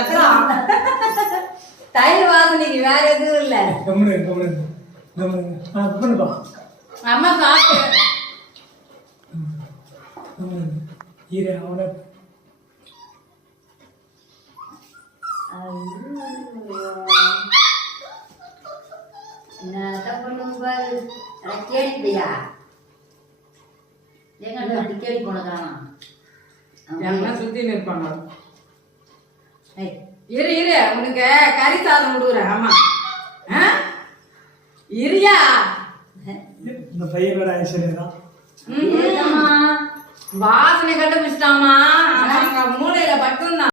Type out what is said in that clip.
கத்துறான். தயிர் வாசனைக்கு வேற எதுவும் இல்ல. அம்மா சாப்பிட்டு கேடியா எங்க கேடி போனதானா எல்லாம் சுத்தி நிற்பாங்க. இரு இரு உனக்கு கறி சாதம் விடுறேன். ஆமா இருயா இந்த பையனோட ஐஸ்வர்யம் வாசனை கண்டுபிடிச்சிட்டாமா. மூளையில பட்டுந்தான்.